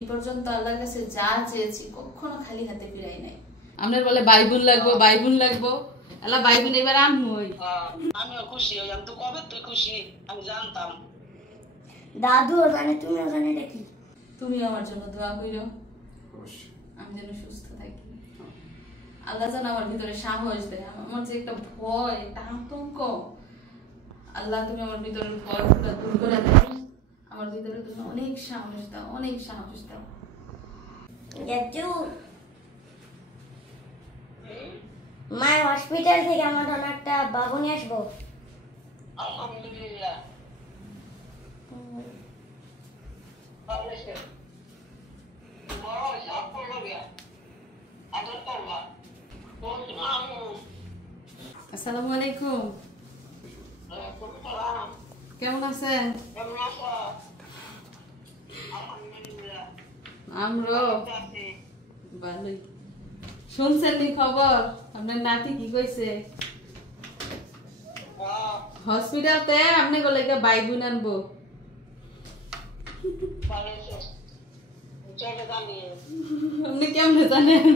পর্যন্ত আল্লাহর কাছে যা চেয়েছি কখনো খালি হাতে ফিরাই নাই। আমনের বলে বাইবুল লাগবো আল্লাহ বাইবুল এবার আনমই। আমিও খুশি হইলাম। তো কবে তুই খুশি? আমি জানতাম। দাদুও জানে, তুমিও জানে। এটা কি? তুমি আমার জন্য দোয়া কইরো, আমি যেন সুস্থ থাকি। আল্লাহ যেন আমার ভিতরে সাহস দেয়। আমার যে একটা ভয়, একটা আতঙ্ক, আল্লাহ তুমি আমার ভিতরের ভয়টা দূর করে দাও। আমার ভিতরে তুমি অনেক সাহস দাও, অনেক সাহস দাও। মায়ের হসপিটাল থেকে আমার জন্য একটা বাবু নিয়ে আসবো। আলহামদুলিল্লাহ। আসসালামু আলাইকুম। কেমন আছেন? আমরা ভালোই। শুনছেন নি খবর? আপনার নাতি কি কইছে? হসপিটালতে আপনি গলে বাইবুন আনবো। আপনি কেমনে জানেন?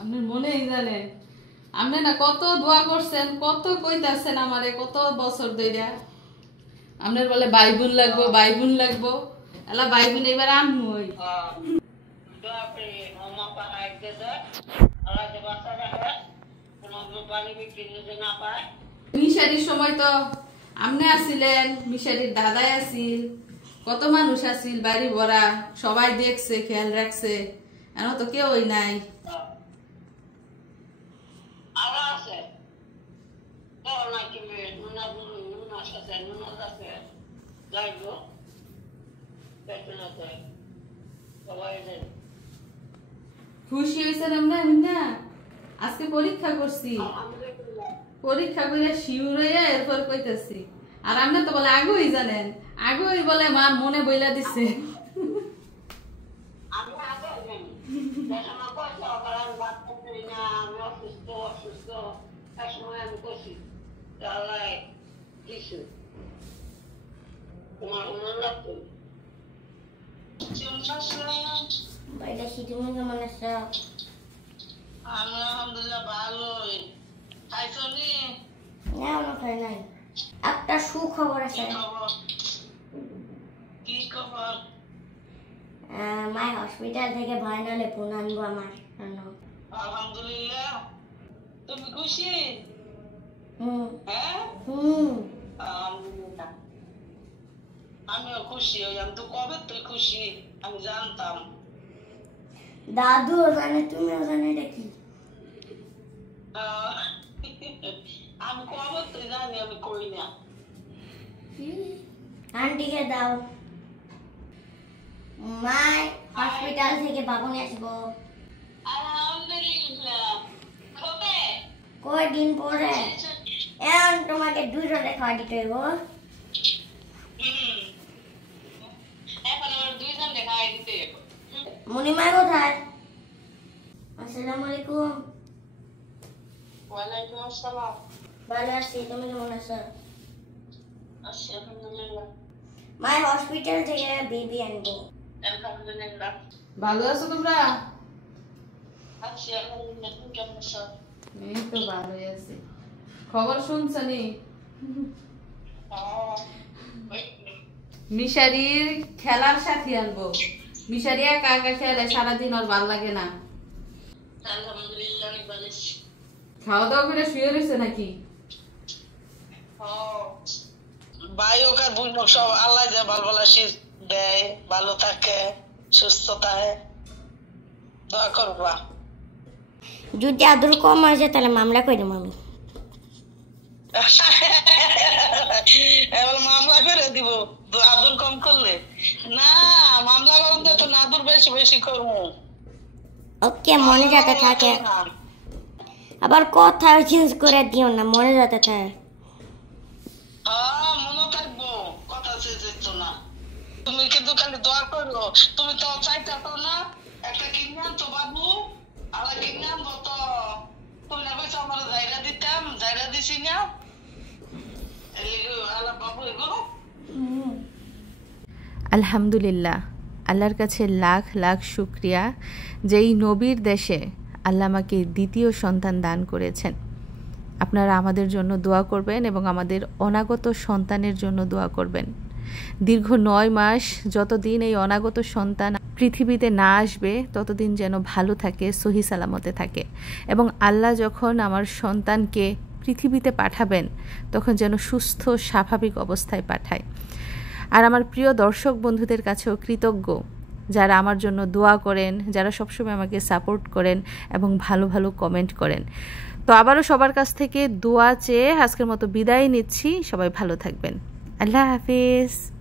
আপনার মনেই জানে। আপনি না কত দোয়া করছেন, কত কইতাছেন আমারে, কত বছর ধইরা আপনার বলে বাইবুন লাগবো আল্লাহ বাইবুন এবার আনমই। মিশারির সময় তো আপনি আসিলেন, মিশারির দাদাই আসিল, কত মানুষ আসিল, বাড়ি ভরা, সবাই দেখছে, খেয়াল রাখছে। এখন তো কেউই নাই। খুশি হয়েছেন আমরা? না, আজকে পরীক্ষা করছি, পরীক্ষা করে শিউর হইয়া এরপর কইতেছি। আর আপনি তো বলে আগেই জানেন, আগেই বলে মা মনে বইলা দিছে। আলহামদুলিল্লাহ ভালোই। নাই, একটা সুখবর আছে। কি খবর? মায়ের হসপিটাল থেকে ভাইনালে ফোন আনবো আমার জন্য। আলহামদুলিল্লাহ। তুমি খুশি? হ্যাঁ, আলহামদুলিল্লাহ। আমিও খুশি হইলাম। তো কবে তুই খুশি? আমি জানতাম। দাদুও জানে, তুমিও জানে। এটা কি? আমি কবে তুই জানি, আমি কই না। আন্টিকে দাও। মায়ের হসপিটাল থেকে বাবু নিয়ে আসবো। আলহামদুলিল্লাহ। কবে? কয়দিন পরে। এখন তোমাকে দুইটা দেখা দিতে হইব। এখন আমার দুইজন দেখা দিতে হইব। মনিমা কোথায়? আসসালামু আলাইকুম। ওয়ালাইকুম আসসালাম। ভালো আছি, তুমি কেমন আছো? আছি আলহামদুলিল্লাহ। মায়ের হসপিটাল থেকে বেবি আনবো। আলহামদুলিল্লাহ। ভালো আছো তোমরা? আছি আলহামদুলিল্লাহ। তুমি কেমন আছো? এই তো ভালোই আছি। খবর শুনছনি? মিশারির খেলার সাথী আনবো। মিশারি একা একা খেলে, সারাদিন ওর ভাল লাগে না। আলহামদুলিল্লাহ অনেক ভালো আছি। খাওয়া দাওয়া করে শুয়ে রয়েছে নাকি? ভাই হোক আর বোন হোক, সব আল্লাহ যে ভালো ভালো আশীষ দেয়, ভালো থাকে, সুস্থ থাকে, দোয়া করবা। যদি আদর কম হয়েছে তাহলে মামলা করে দেবো আমি। এবার মামলা করে দিব আদর কম করলে? না, মামলা করতে তো আদর বেশি বেশি করবো। ওকে, মনে যাতে থাকে। আবার কথা চেঞ্জ করে দিও না, মনে যাতে থাকে। মনে থাকবো, কথা চেয়েছ না। তুমি কিন্তু খালি দোয়া করো। তুমি তো চাইতে পারো না একটা কিনে তো বাবু, আল্লাহ কিনে আনবো তো। তুমি না কইছো আমার জায়গা দিতাম, জায়গা দিছি না। আল্লাহ বাবু এগুলো আলহামদুলিল্লাহ, আল্লাহর কাছে লাখ লাখ শুকরিয়া যেই নবীর দেশে আল্লাহ আমাকে দ্বিতীয় সন্তান দান করেছেন। আপনারা আমাদের জন্য দোয়া করবেন এবং আমাদের অনাগত সন্তানের জন্য দোয়া করবেন। দীর্ঘ 9 মাস যতদিন এই অনাগত সন্তান পৃথিবীতে না আসবে ততদিন যেন ভালো থাকে, সহি সালামতে থাকে, এবং আল্লাহ যখন আমার সন্তানকে পৃথিবীতে পাঠাবেন তখন যেন সুস্থ স্বাভাবিক অবস্থায় পাঠায়। আর আমার প্রিয় দর্শক বন্ধুদের কাছেও কৃতজ্ঞ যারা আমার জন্য দোয়া করেন, যারা সবসময় আমাকে সাপোর্ট করেন এবং ভালো ভালো কমেন্ট করেন। তো আবারও সবার কাছ থেকে দোয়া চেয়ে আজকের মতো বিদায় নিচ্ছি। সবাই ভালো থাকবেন। আল্লাহ হাফিজ।